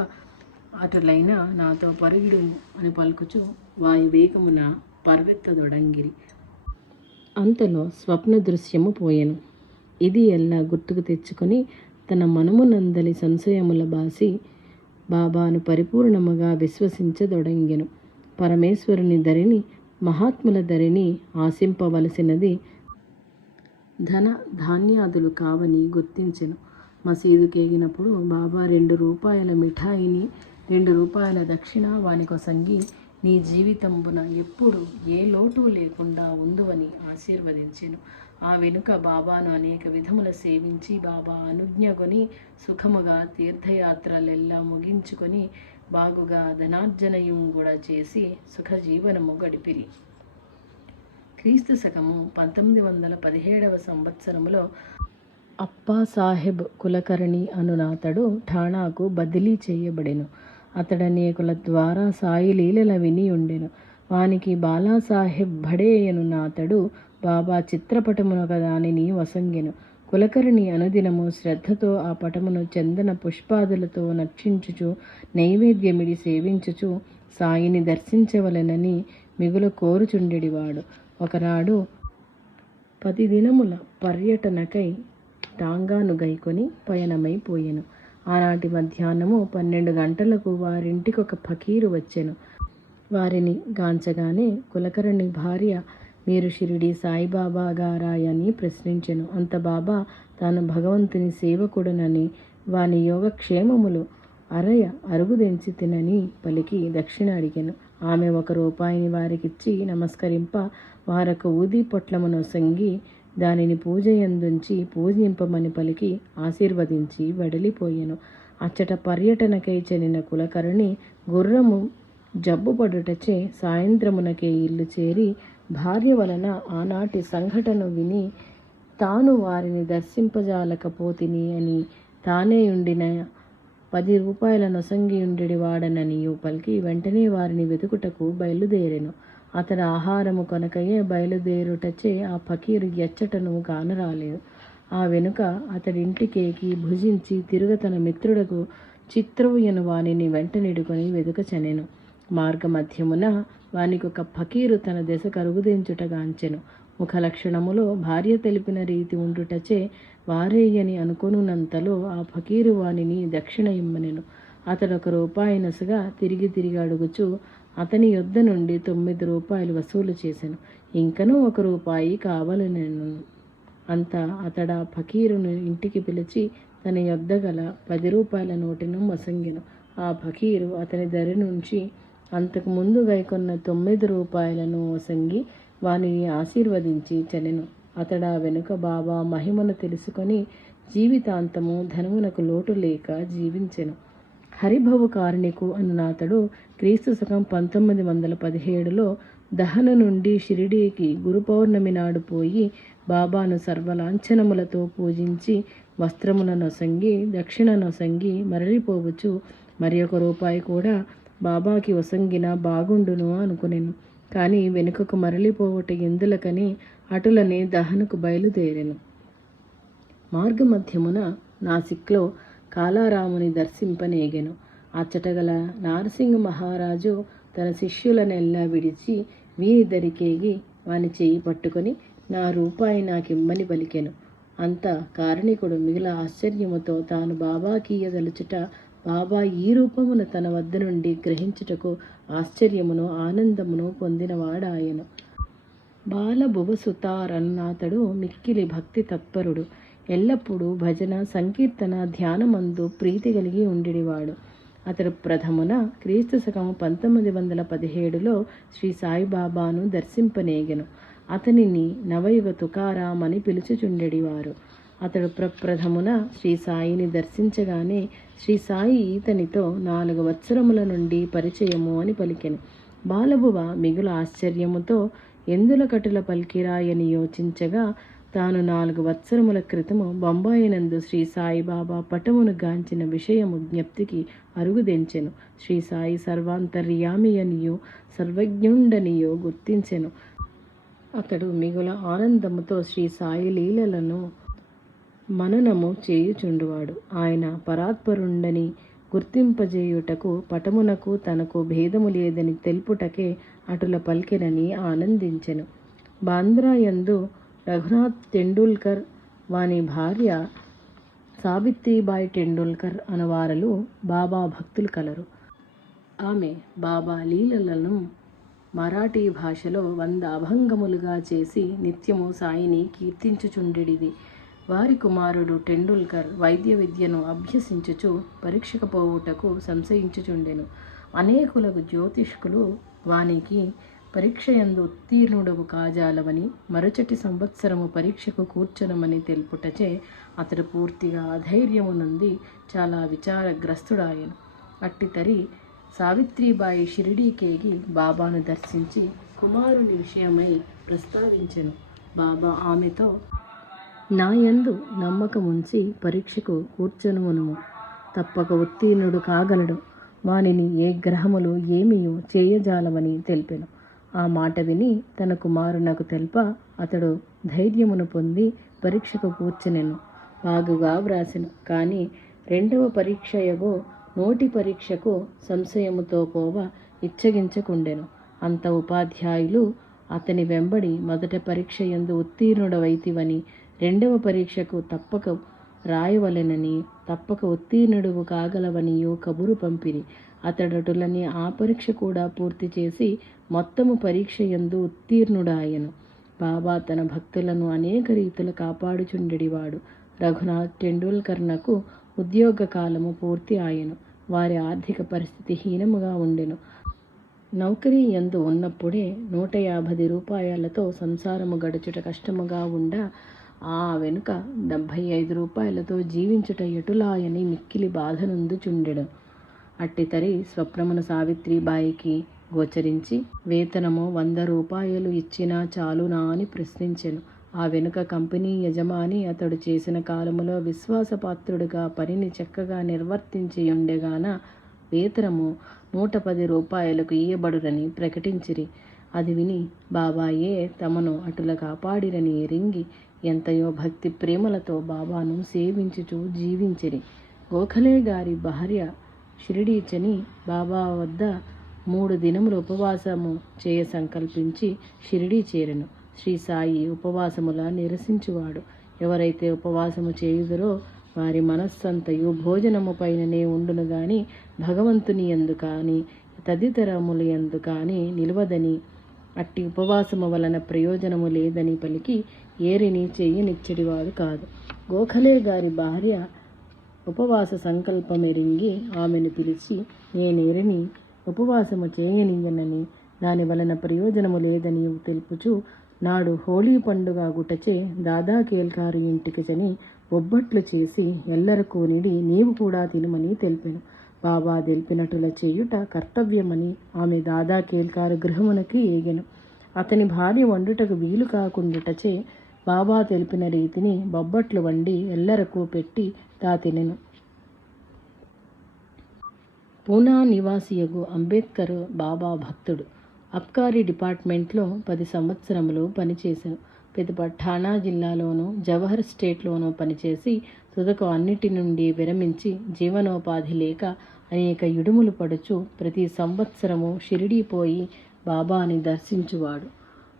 అటులైన నాతో పరుగుడు అని పలుకుచు వాయు వేగమున పర్వెత్తదొడంగిరి. అంతలో స్వప్న దృశ్యము పోయెను. ఇది ఎల్లా గుర్తుకు తెచ్చుకొని తన మనమునందలి సంశయముల బాసి బాబాను పరిపూర్ణముగా విశ్వసించదొడంగెను. పరమేశ్వరుని ధరిని, మహాత్ముల ధరిని ఆశింపవలసినది ధన ధాన్యాదులు కావని గుర్తించెను. మసీదుకేగినప్పుడు బాబా 2 రూపాయల మిఠాయిని 2 రూపాయల దక్షిణ వానికొసంగి, నీ జీవితంబున ఎప్పుడు ఏ లోటు లేకుండా ఉందువని ఆశీర్వదించెను. ఆ వెనుక బాబాను అనేక విధముల సేవించి బాబా అనుజ్ఞగొని సుఖముగా తీర్థయాత్రలెల్లా ముగించుకొని బాగుగా ధనార్జనయం కూడా చేసి సుఖజీవనము గడిపిరి. క్రీస్తు శకము 1917 సంవత్సరములో అప్పాసాహెబ్ కులకర్ణి అనునాతడు ఠాణాకు బదిలీ చేయబడెను. అతడనేకుల ద్వారా సాయి లీలల విని ఉండెను. వానికి బాలాసాహెబ్ భడే అనునాతడు బాబా చిత్రపటమునొక దానిని వసంగెను. కులకర్ణి అనుదినము శ్రద్ధతో ఆ పటమును చందన పుష్పాదులతో నక్షించుచు నైవేద్యమిడి సేవించుచు సాయిని దర్శించవలెనని మిగులు కోరుచుండెడివాడు. ఒకనాడు 10 దినముల పర్యటనకై టాంగాను గైకొని పయనమైపోయెను. ఆనాటి మధ్యాహ్నము 12 గంటలకు వారింటికొక ఫకీరు వచ్చెను. వారిని గాంచగానే కులకర్ణి భార్య, మీరు షిరిడి సాయిబాబా గారాయని ప్రశ్నించెను. అంత బాబా తాను భగవంతుని సేవకుడనని వాని యోగక్షేమములు అరుగుదెంచి తినని పలికి దక్షిణ అడిగెను. ఆమె 1 రూపాయిని వారికిచ్చి నమస్కరింప వారొక ఊది పొట్లమును సంగి దానిని పూజయందుంచి పూజింపమని పలికి ఆశీర్వదించి వెడలిపోయెను. అచ్చట పర్యటనకై చెనిన కులకర్ణి గుర్రము జబ్బుపడుటచే సాయంత్రమునకే ఇల్లు చేరి భార్య వలన ఆనాటి సంఘటన విని తాను వారిని దర్శింపజాలకపోతిని అని తానే ఉండిన 10 రూపాయల నొసంగియుండెడి వాడననియు పలికి వెంటనే వారిని వెతుకుటకు బయలుదేరెను. అతడు ఆహారము కొనకయే బయలుదేరుటచే ఆ ఫకీరు ఎచ్చటను కానరాలేదు. ఆ వెనుక అతడింటికేకి భుజించి తిరుగ తన మిత్రుడకు చిత్రవుయను వానిని వెంటనిడుకొని వెదుకచనెను. మార్గమధ్యమున వానికొక ఫకీరు తన దశ కరుగుదించుటగాంచెను. ముఖలక్షణములో భార్య తెలిపిన రీతి ఉండుటచే వారేయని అనుకొనున్నంతలో ఆ ఫకీరు వానిని దక్షిణ ఇమ్మనెను. అతడు 1 రూపాయి నసుగా తిరిగి అడుగుచూ అతని యొద్ద నుండి 9 రూపాయలు వసూలు చేసెను. ఇంకనూ 1 రూపాయి కావలనెను. అంతా అతడా ఫకీరును ఇంటికి పిలిచి తన యొద్ద గల 10 రూపాయల నోటును మసంగెను. ఆ ఫకీరు అతని దరి నుంచి అంతకు ముందు గైకొన్న 9 రూపాయలను వసంగి వానిని ఆశీర్వదించి చెనెను. అతడా వెనుక బాబా మహిమను తెలుసుకొని జీవితాంతము ధనమునకు లోటు లేక జీవించెను. హరిభవ కారుణికు అనునాతడు క్రీస్తు శకం 1917లో దహన నుండి షిరిడీకి గురు పౌర్ణమి నాడు పోయి బాబాను సర్వలాంఛనములతో పూజించి వస్త్రమున నొసంగి దక్షిణ నొసంగి మరలిపోవచ్చు. 1 రూపాయి కూడా బాబాకి వసంగిన బాగుండును అనుకునేను. కానీ వెనుకకు మరలిపోవట ఎందులకని అటులనే దహనకు బయలుదేరెను. మార్గమధ్యమున నాసిక్లో కాలారాముని దర్శింపనేగెను. అచ్చటగల నారసింగ మహారాజు తన శిష్యులనెల్లా విడిచి వీని దరికేగి వాని చేయి పట్టుకొని 1 రూపాయి నాకిమ్మని పలికెను. అంత కారణికుడు మిగిల ఆశ్చర్యముతో తాను బాబాకీయదలుచుట బాబా ఈ రూపమున తన వద్ద నుండి గ్రహించుటకు ఆశ్చర్యమును ఆనందమును పొందినవాడాయను. బాలభువసుతారన్నాతడు మిక్కిలి భక్తి తత్పరుడు. ఎల్లప్పుడూ భజన సంకీర్తన ధ్యానమందు ప్రీతి కలిగి ఉండేవాడు. అతడు ప్రథమున క్రీస్తు శకం 1917లో శ్రీ సాయిబాబాను దర్శింపనేగెను. అతనిని నవయుగ తుకారాం అని పిలుచుచుండెడివారు. అతడు ప్రప్రథమున శ్రీ సాయిని దర్శించగానే శ్రీ సాయి ఈతనితో 4 వత్సరముల నుండి పరిచయము అని పలికెను. బాలబువ మిగుల ఆశ్చర్యముతో ఎందుల కటుల పలికిరాయని యోచించగా తాను 4 వత్సరముల క్రితము బొంబాయినందు శ్రీ సాయిబాబా పటమును గాంచిన విషయము జ్ఞప్తికి అరుగుదెంచెను. శ్రీ సాయి సర్వాంతర్యామియనియో సర్వజ్ఞుండనియో గుర్తించెను. అతడు మిగుల ఆనందముతో శ్రీ సాయి లీలలను మననము చేయుచుండువాడు. ఆయన పరాత్పరుండని గుర్తింపజేయుటకు పటమునకు తనకు భేదము లేదని తెలుపుటకే అటుల పలికెనని ఆనందించెను. బాంద్రా యందు రఘునాథ్ టెండూల్కర్ వాని భార్య సావిత్రిబాయి టెండూల్కర్ అనువారలు బాబా భక్తులు కలరు. ఆమె బాబా లీలలను మరాఠీ భాషలో 100 అభంగములుగా చేసి నిత్యము సాయిని కీర్తించుచుండెడిది. వారి కుమారుడు టెండూల్కర్ వైద్య విద్యను అభ్యసించుచు పరీక్షకు పోవుటకు సంశయించుచుండెను. అనేకులకు జ్యోతిష్కులు వానికి పరీక్షయందు ఉత్తీర్ణుడవు కాజాలవని మరుచటి సంవత్సరము పరీక్షకు కూర్చొనమని తెలుపుటచే అతడు పూర్తిగా అధైర్యము నుండి చాలా విచారగ్రస్తుడాయను. అట్టితరి సావిత్రిబాయి షిరిడీకేగి బాబాను దర్శించి కుమారుడి విషయమై ప్రస్తావించెను. బాబా ఆమెతో నాయందు నమ్మకముంచి పరీక్షకు కూర్చొనుమును, తప్పక ఉత్తీర్ణుడు కాగలడు, వానిని ఏ గ్రహములు ఏమియో చేయజాలమని తెలిపెను. ఆ మాట విని తన కుమారునకు తెల్ప అతడు ధైర్యమును పొంది పరీక్షకు కూర్చునెను. బాగుగా వ్రాసెను. కానీ 2వ పరీక్షయగో నోటి పరీక్షకు సంశయముతో పోవ ఇచ్చగించకుండెను. అంత ఉపాధ్యాయులు అతని వెంబడి మొదట పరీక్ష యందు ఉత్తీర్ణుడవైతివని 2వ పరీక్షకు తప్పక రాయవలెనని తప్పక ఉత్తీర్ణుడువు కాగలవనియో కబురు పంపిరి. అతడటులని ఆ పరీక్ష కూడా పూర్తి చేసి మొత్తము పరీక్ష యందు ఉత్తీర్ణుడాయను. బాబా తన భక్తులను అనేక రీతులు కాపాడుచుండెడివాడు. రఘునాథ్ టెండూల్కర్నకు ఉద్యోగ కాలము పూర్తి ఆయను. వారి ఆర్థిక పరిస్థితి హీనముగా ఉండెను. నౌకరీ యందు ఉన్నప్పుడే 150 రూపాయలతో సంసారము గడుచుట కష్టముగా ఉండ ఆ వెనుక 75 రూపాయలతో జీవించుట ఎటులాయని మిక్కిలి బాధనుందుచుండెను. అట్టితరి స్వప్నమున సావిత్రిబాయికి గోచరించి వేతనము 100 రూపాయలు ఇచ్చినా చాలునా అని ప్రశ్నించెను. ఆ వెనుక కంపెనీ యజమాని అతడు చేసిన కాలములో విశ్వాసపాత్రుడుగా పనిని చక్కగా నిర్వర్తించియుండెగాన వేతనము 110 రూపాయలకు ఇయ్యబడురని ప్రకటించిరి. అది విని బాబాయే తమను అటుల కాపాడిరని ఎరింగి ఎంతయో భక్తి ప్రేమలతో బాబాను సేవించుచూ జీవించిరి. గోఖలే గారి భార్య షిరిడీచని బాబా వద్ద 3 దినములు ఉపవాసము చేయ సంకల్పించి షిరిడీ చేరెను. శ్రీ సాయి ఉపవాసముల నిరసించువాడు. ఎవరైతే ఉపవాసము చేయుదురో వారి మనస్సంతయు భోజనము పైననే ఉండును గాని భగవంతుని యందు కానీ తదితరముల యందు కానీ నిలవదని, అట్టి ఉపవాసము వలన ప్రయోజనము లేదని పలికి ఏరిని చెయ్యనిచ్చడివాడు కాదు. గోఖలే గారి భార్య ఉపవాస సంకల్పమెరింగి ఆమెను పిలిచి నేనేరిని ఉపవాసము చేయనియనని దాని వలన ప్రయోజనము లేదని తెలుపుచు నాడు హోళీ పండుగ గుటచే దాదా కేల్కారు ఇంటికి చని బొబ్బట్లు చేసి ఎల్లరకు నిడి నీవు కూడా తినుమని తెలిపెను. బాబా తెలిపినట్టుల చేయుట కర్తవ్యమని ఆమె దాదా కేల్కారు గృహమునకి ఏగెను. అతని భార్య వండుటకు వీలు కాకుండుటచే బాబా తెలిపిన రీతిని బొబ్బట్లు వండి ఎల్లరకు పెట్టి తా తినెను. పూనా నివాసియగు అంబేద్కర్ బాబా భక్తుడు. అబ్కారీ డిపార్ట్మెంట్లో 10 సంవత్సరములు పనిచేశాను. పిదప ఠాణా జిల్లాలోనూ జవహర్ స్టేట్లోనూ పనిచేసి తుదకు అన్నిటి నుండి విరమించి జీవనోపాధి లేక అనేక ఇడుములు పడుచు ప్రతి సంవత్సరము షిరిడీ పోయి బాబాని దర్శించువాడు.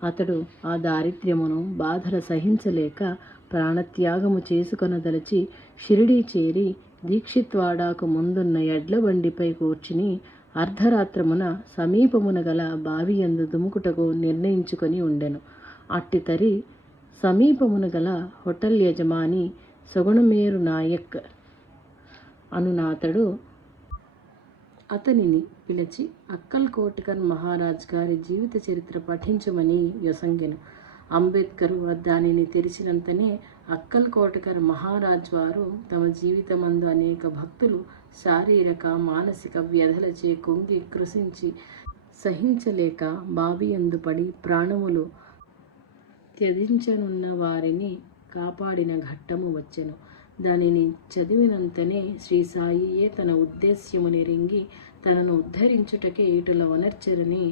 అతడు ఆ దారిద్ర్యమును బాధలు సహించలేక ప్రాణత్యాగము చేసుకొనదలచి షిరిడీ చేరి దీక్షిత్వాడాకు ముందున్న ఎడ్ల బండిపై కూర్చుని అర్ధరాత్రమున సమీపమున గల బావియందు దుముకుటకు నిర్ణయించుకొని ఉండెను. అట్టితరి సమీపమున గల హోటల్ యజమాని సగుణమేరు నాయక్ అనునాతడు అతనిని పిలిచి అక్కల్ కోట్కర్ మహారాజ్ గారి జీవిత చరిత్ర పఠించమని యొసంగెను. అంబేద్కర్ దానిని తెరిచినంతనే అక్కల్కోటకర్ మహారాజ్ వారు తమ జీవితమందు అనేక భక్తులు శారీరక మానసిక వ్యధలచే కుంగి కృషించి సహించలేక బావియందు పడి ప్రాణములు త్యజించనున్న వారిని కాపాడిన ఘట్టము వచ్చెను. దానిని చదివినంతనే శ్రీ సాయియే తన ఉద్దేశ్యమునెరింగి తనను ఉద్ధరించుటకే ఇటుల వనర్చరని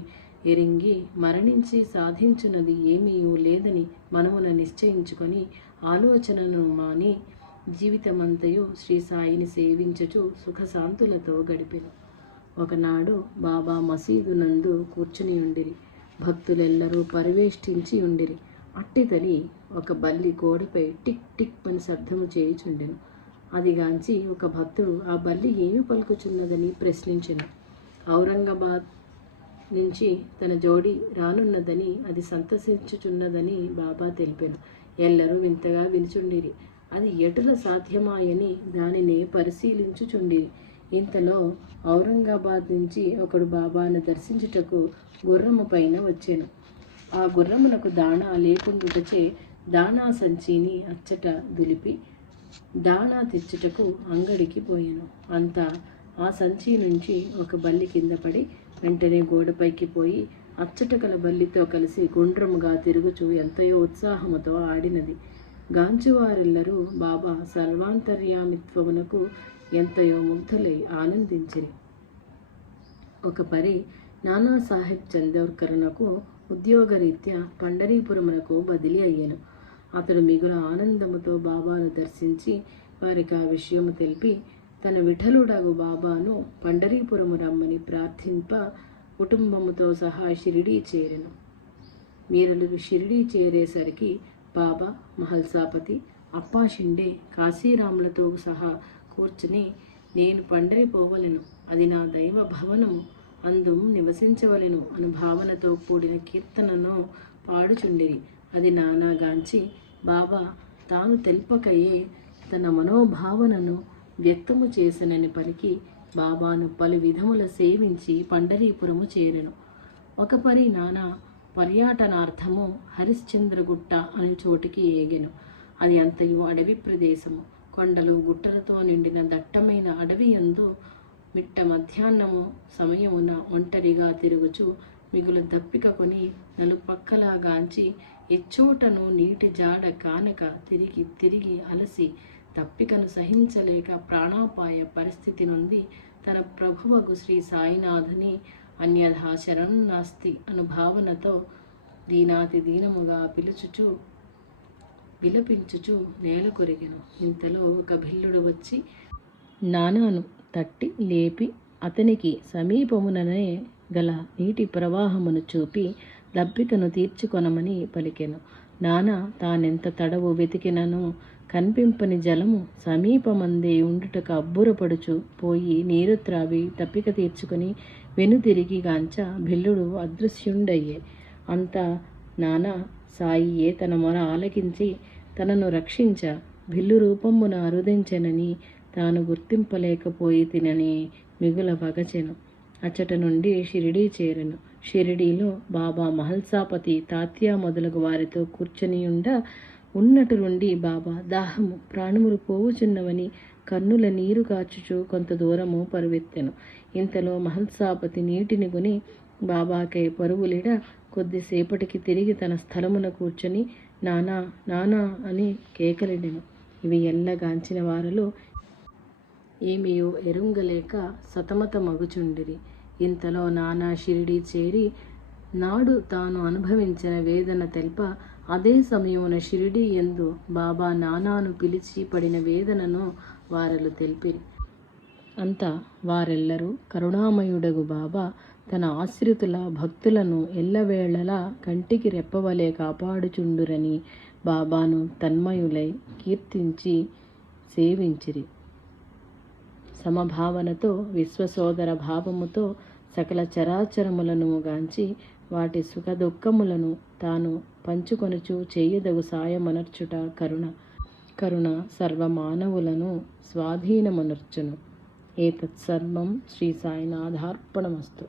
ఎరింగి మరణించి సాధించున్నది ఏమీ లేదని మనమున నిశ్చయించుకొని ఆలోచనను మాని జీవితమంతయు శ్రీ సాయిని సేవించుచు సుఖశాంతులతో గడిపెను. ఒకనాడు బాబా మసీదు నందు కూర్చుని ఉండిరి. భక్తులెల్లరూ పరివేష్టించి ఉండిరి. అట్టితలి ఒక బల్లి గోడపై టిక్ టిక్ అని శబ్దము చేయుచుండెను. అదిగాంచి ఒక భక్తుడు ఆ బల్లి ఏమి పలుకుచున్నదని ప్రశ్నించెను. ఔరంగాబాద్ నుంచి తన జోడి రానున్నదని అది సంతసించుచున్నదని బాబా తెలిపెను. ఎల్లరూ వింతగా వినుచుండిరి. అది ఎటుల సాధ్యమాయని దానిని పరిశీలించుచుండిరి. ఇంతలో ఔరంగాబాద్ నుంచి ఒకడు బాబాను దర్శించుటకు గుర్రము పైన వచ్చెను. ఆ గుర్రమునకు దాణా లేకుండుటచే దాణా సంచిని అచ్చట దులిపి దాణా తెచ్చుటకు అంగడికి పోయెను. అంతా ఆ సంచి నుంచి ఒక బల్లి కింద పడి వెంటనే గోడపైకి పోయి అచ్చట గల బల్లితో కలిసి గుండ్రముగా తిరుగుచూ ఎంతయో ఉత్సాహముతో ఆడినది. గాంచువారెల్లరూ బాబా సర్వాంతర్యామిత్వమునకు ఎంతయో ముగ్ధులై ఆనందించిరి. ఒక పరి నానాసాహెబ్ చందోర్కర్నకు ఉద్యోగరీత్యా పండరీపురమునకు బదిలీ అయ్యెను. అతడు మిగుల ఆనందముతో బాబాను దర్శించి వారికి ఆ విషయము తెలిపి తన విఠలుడగు బాబాను పండరీపురము రమ్మని ప్రార్థింప కుటుంబముతో సహా షిరిడీ చేరెను. వీరలు షిరిడీ చేరేసరికి బాబా మహల్సాపతి అప్పాషిండే కాశీరాములతో సహా కూర్చుని నేను పండరి పోవలెను, అది నా దైవ భవనము, అందు నివసించవలెను అను భావనతో కూడిన కీర్తనను పాడుచుండిరి. అది నానాగాంచి బాబా తాను తెలుపకయే తన మనోభావనను వ్యక్తము చేసనని పలికి బాబాను పలు విధముల సేవించి పండరీపురము చేరెను. ఒక పరి నానా పర్యటనార్థము హరిశ్చంద్రగుట్ట అనే చోటికి ఏగెను. అది అంతయు అడవి ప్రదేశము. కొండలు గుట్టలతో నిండిన దట్టమైన అడవి యందు మిట్ట మధ్యాహ్నము సమయమున ఒంటరిగా తిరుగుచు మిగులు దప్పిక కొని నలుపక్కలాగాంచి ఎచ్చోటను నీటి జాడ కానక తిరిగి తిరిగి అలసి తప్పికను సహించలేక ప్రాణాపాయ పరిస్థితి నుండి తన ప్రభువకు శ్రీ సాయినాథుని అన్యథా శరణు నాస్తి అను భావనతో దీనాతి దీనముగా పిలుచుచు విలపించుచు నేల కొరిగెను. ఇంతలో ఒక భిల్లుడు వచ్చి నానాను తట్టి లేపి అతనికి సమీపముననే గల నీటి ప్రవాహమును చూపి దప్పికను తీర్చుకొనమని పలికెను. నానా తానెంత తడవు వెతికినను కనిపింపని జలము సమీపమందే ఉండుటకు అబ్బురపడుచు పోయి నీరు త్రావి దప్పిక తీర్చుకొని వెనుతిరిగి గాంచ భిల్లుడు అదృశ్యుండయ్యే. అంతా నానా సాయియే తన మొర ఆలకించి తనను రక్షించ భిల్లు రూపమున అరుదించెనని తాను గుర్తింపలేకపోయి తినని మిగుల వగచెను. అచ్చట నుండి షిరిడీ చేరెను. షిరిడీలో బాబా మహల్సాపతి తాత్యా మొదలగు వారితో కూర్చొనియుండ ఉన్నటు నుండి బాబా దాహము ప్రాణములు పోవుచున్నవని కన్నుల నీరు కాచుచు కొంత దూరము పరువెత్తెను. ఇంతలో మహల్సాపతి నీటిని కొని బాబాకై పరుగులిడ కొద్దిసేపటికి తిరిగి తన స్థలమున కూర్చొని నానా నానా అని కేకలిడెను. ఇవి ఎల్లగాంచిన వారలో ఏమియో ఎరుంగలేక సతమతమగుచుండిరి. ఇంతలో నానా షిరిడీ చేరి నాడు తాను అనుభవించిన వేదన తెల్ప అదే సమయమున షిరిడీ యందు బాబా నానాను పిలిచి పడిన వేదనను వారలు తెలిపిరి. అంతా వారెల్లరూ కరుణామయుడగు బాబా తన ఆశ్రితుల భక్తులను ఎల్లవేళలా కంటికి రెప్పవలే కాపాడుచుండురని బాబాను తన్మయులై కీర్తించి సేవించిరి. సమభావనతో విశ్వసోదర భావముతో సకల చరాచరములను గాంచి వాటి సుఖ దుఃఖములను తాను పంచుకొనుచు చేయదగు సాయమనర్చుట కరుణ. కరుణ సర్వమానవులను స్వాధీనమనర్చును. ఏతత్సర్వం శ్రీ సాయినాథార్పణమస్తు.